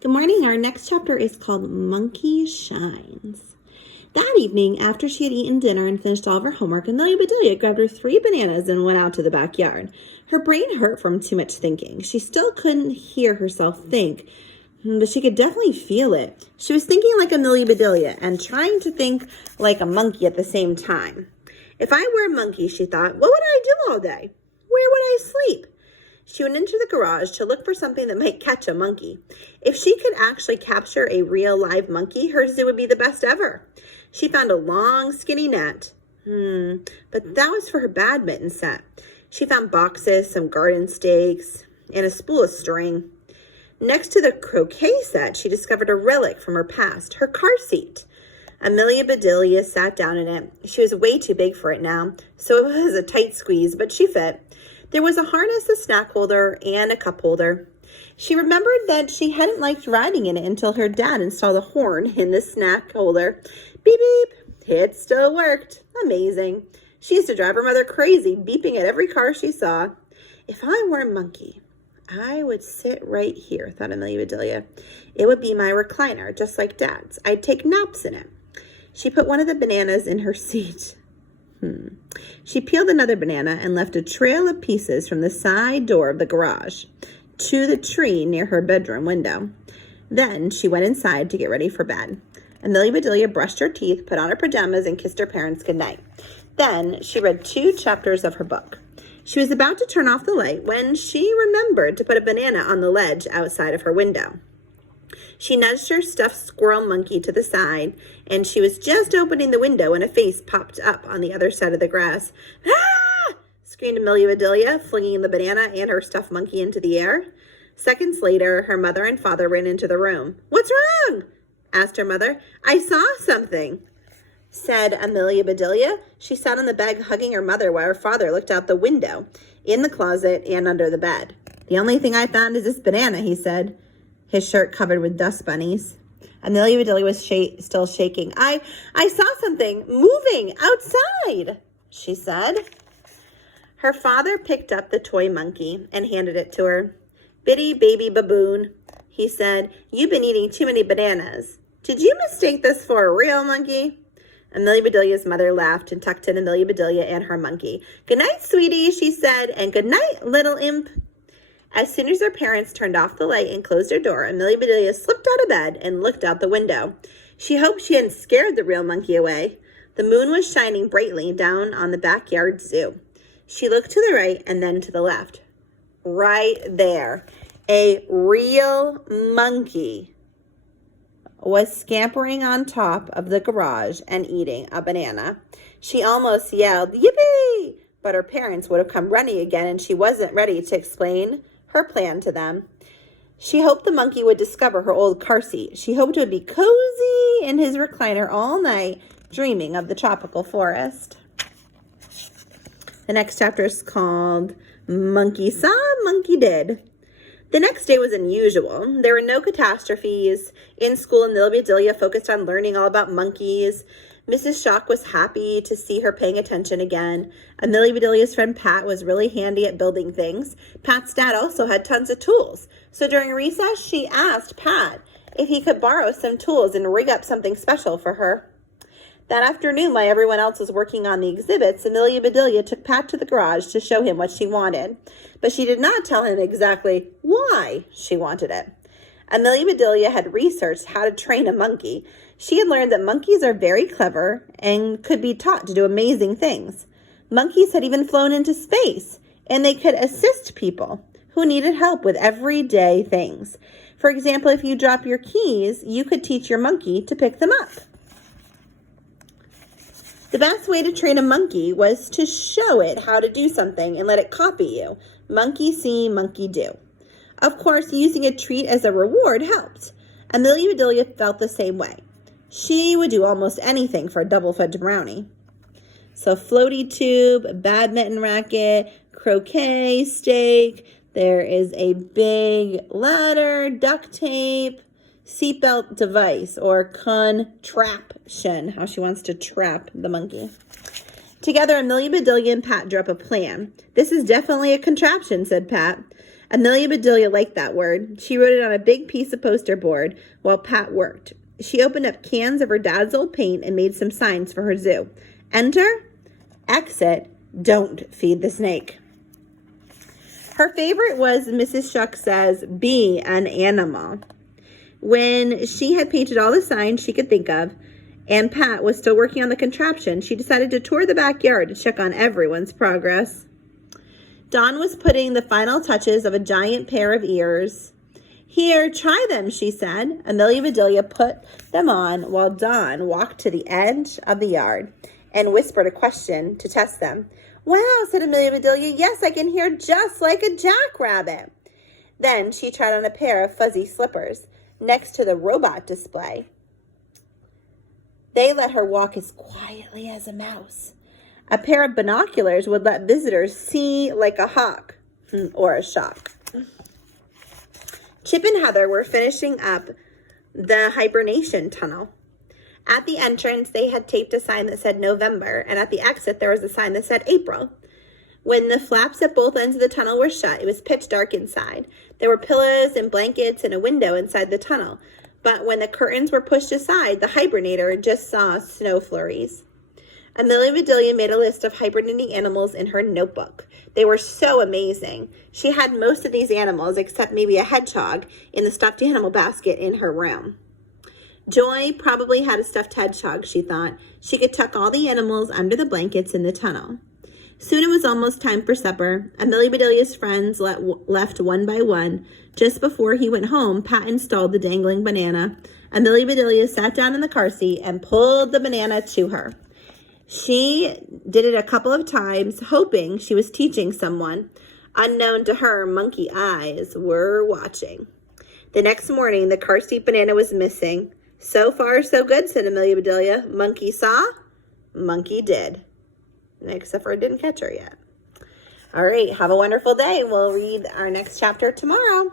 Good morning. Our next chapter is called Monkey Shines. That evening, after she had eaten dinner and finished all of her homework, Amelia Bedelia grabbed her 3 bananas and went out to the backyard. Her brain hurt from too much thinking. She still couldn't hear herself think, but she could definitely feel it. She was thinking like Amelia Bedelia and trying to think like a monkey at the same time. If I were a monkey, she thought, what would I do all day? Where would I sleep? She went into the garage to look for something that might catch a monkey. If she could actually capture a real live monkey, her zoo would be the best ever. She found a long, skinny net. But that was for her badminton set. She found boxes, some garden stakes, and a spool of string. Next to the croquet set, she discovered a relic from her past, her car seat. Amelia Bedelia sat down in it. She was way too big for it now, so it was a tight squeeze, but she fit. There was a harness, a snack holder, and a cup holder. She remembered that she hadn't liked riding in it until her dad installed a horn in the snack holder. Beep, beep. It still worked. Amazing. She used to drive her mother crazy, beeping at every car she saw. If I were a monkey, I would sit right here, thought Amelia Bedelia. It would be my recliner, just like Dad's. I'd take naps in it. She put one of the bananas in her seat. She peeled another banana and left a trail of pieces from the side door of the garage to the tree near her bedroom window. Then she went inside to get ready for bed. Amelia Bedelia brushed her teeth, put on her pajamas, and kissed her parents goodnight. Then she read 2 chapters of her book. She was about to turn off the light when she remembered to put a banana on the ledge outside of her window. She nudged her stuffed squirrel monkey to the side, and she was just opening the window when a face popped up on the other side of the grass. Ah! Screamed Amelia Bedelia, flinging the banana and her stuffed monkey into the air. Seconds later, her mother and father ran into the room. What's wrong? Asked her mother. I saw something, said Amelia Bedelia. She sat on the bed hugging her mother while her father looked out the window, in the closet, and under the bed. The only thing I found is this banana, he said, his shirt covered with dust bunnies. Amelia Bedelia was still shaking. I saw something moving outside, she said. Her father picked up the toy monkey and handed it to her. Bitty baby baboon, he said, you've been eating too many bananas. Did you mistake this for a real monkey? Amelia Bedelia's mother laughed and tucked in Amelia Bedelia and her monkey. Good night, sweetie, she said, and good night, little imp. As soon as her parents turned off the light and closed her door, Amelia Bedelia slipped out of bed and looked out the window. She hoped she hadn't scared the real monkey away. The moon was shining brightly down on the backyard zoo. She looked to the right and then to the left. Right there, a real monkey was scampering on top of the garage and eating a banana. She almost yelled, yippee! But her parents would have come running again, and she wasn't ready to explain her plan to them. She hoped the monkey would discover her old car seat. She hoped it would be cozy in his recliner all night, dreaming of the tropical forest. The next chapter is called Monkey Saw, Monkey Did. The next day was unusual. There were no catastrophes. In school, Amelia Bedelia focused on learning all about monkeys. Mrs. Shock was happy to see her paying attention again. Amelia Bedelia's friend Pat was really handy at building things. Pat's dad also had tons of tools. So during recess, she asked Pat if he could borrow some tools and rig up something special for her. That afternoon, while everyone else was working on the exhibits, Amelia Bedelia took Pat to the garage to show him what she wanted. But she did not tell him exactly why she wanted it. Amelia Bedelia had researched how to train a monkey. She had learned that monkeys are very clever and could be taught to do amazing things. Monkeys had even flown into space, and they could assist people who needed help with everyday things. For example, if you drop your keys, you could teach your monkey to pick them up. The best way to train a monkey was to show it how to do something and let it copy you. Monkey see, monkey do. Of course, using a treat as a reward helped. Amelia Bedelia felt the same way. She would do almost anything for a double fudge brownie. So floaty tube, badminton racket, croquet, stake. There is a big ladder, duct tape, seatbelt device, or contraption, how she wants to trap the monkey. Together, Amelia Bedelia and Pat drew up a plan. This is definitely a contraption, said Pat. Amelia Bedelia liked that word. She wrote it on a big piece of poster board while Pat worked. She opened up cans of her dad's old paint and made some signs for her zoo. Enter, exit, don't feed the snake. Her favorite was Mrs. Shuck says, be an animal. When she had painted all the signs she could think of, and Pat was still working on the contraption, she decided to tour the backyard to check on everyone's progress. Dawn was putting the final touches of a giant pair of ears. Here, try them, she said. Amelia Bedelia put them on while Dawn walked to the edge of the yard and whispered a question to test them. Wow, said Amelia Bedelia. Yes, I can hear just like a jackrabbit. Then she tried on a pair of fuzzy slippers next to the robot display. They let her walk as quietly as a mouse. A pair of binoculars would let visitors see like a hawk or a shock. Chip and Heather were finishing up the hibernation tunnel. At the entrance, they had taped a sign that said November, and at the exit, there was a sign that said April. When the flaps at both ends of the tunnel were shut, it was pitch dark inside. There were pillows and blankets and a window inside the tunnel. But when the curtains were pushed aside, the hibernator just saw snow flurries. Amelia Bedelia made a list of hibernating animals in her notebook. They were so amazing. She had most of these animals, except maybe a hedgehog, in the stuffed animal basket in her room. Joy probably had a stuffed hedgehog, she thought. She could tuck all the animals under the blankets in the tunnel. Soon it was almost time for supper. Amelia Bedelia's friends left one by one. Just before he went home, Pat installed the dangling banana. Amelia Bedelia sat down in the car seat and pulled the banana to her. She did it a couple of times, hoping she was teaching someone. Unknown to her, monkey eyes were watching. The next morning, the car seat banana was missing. So far, so good, said Amelia Bedelia. Monkey saw, monkey did. Except for it didn't catch her yet. All right, have a wonderful day. We'll read our next chapter tomorrow.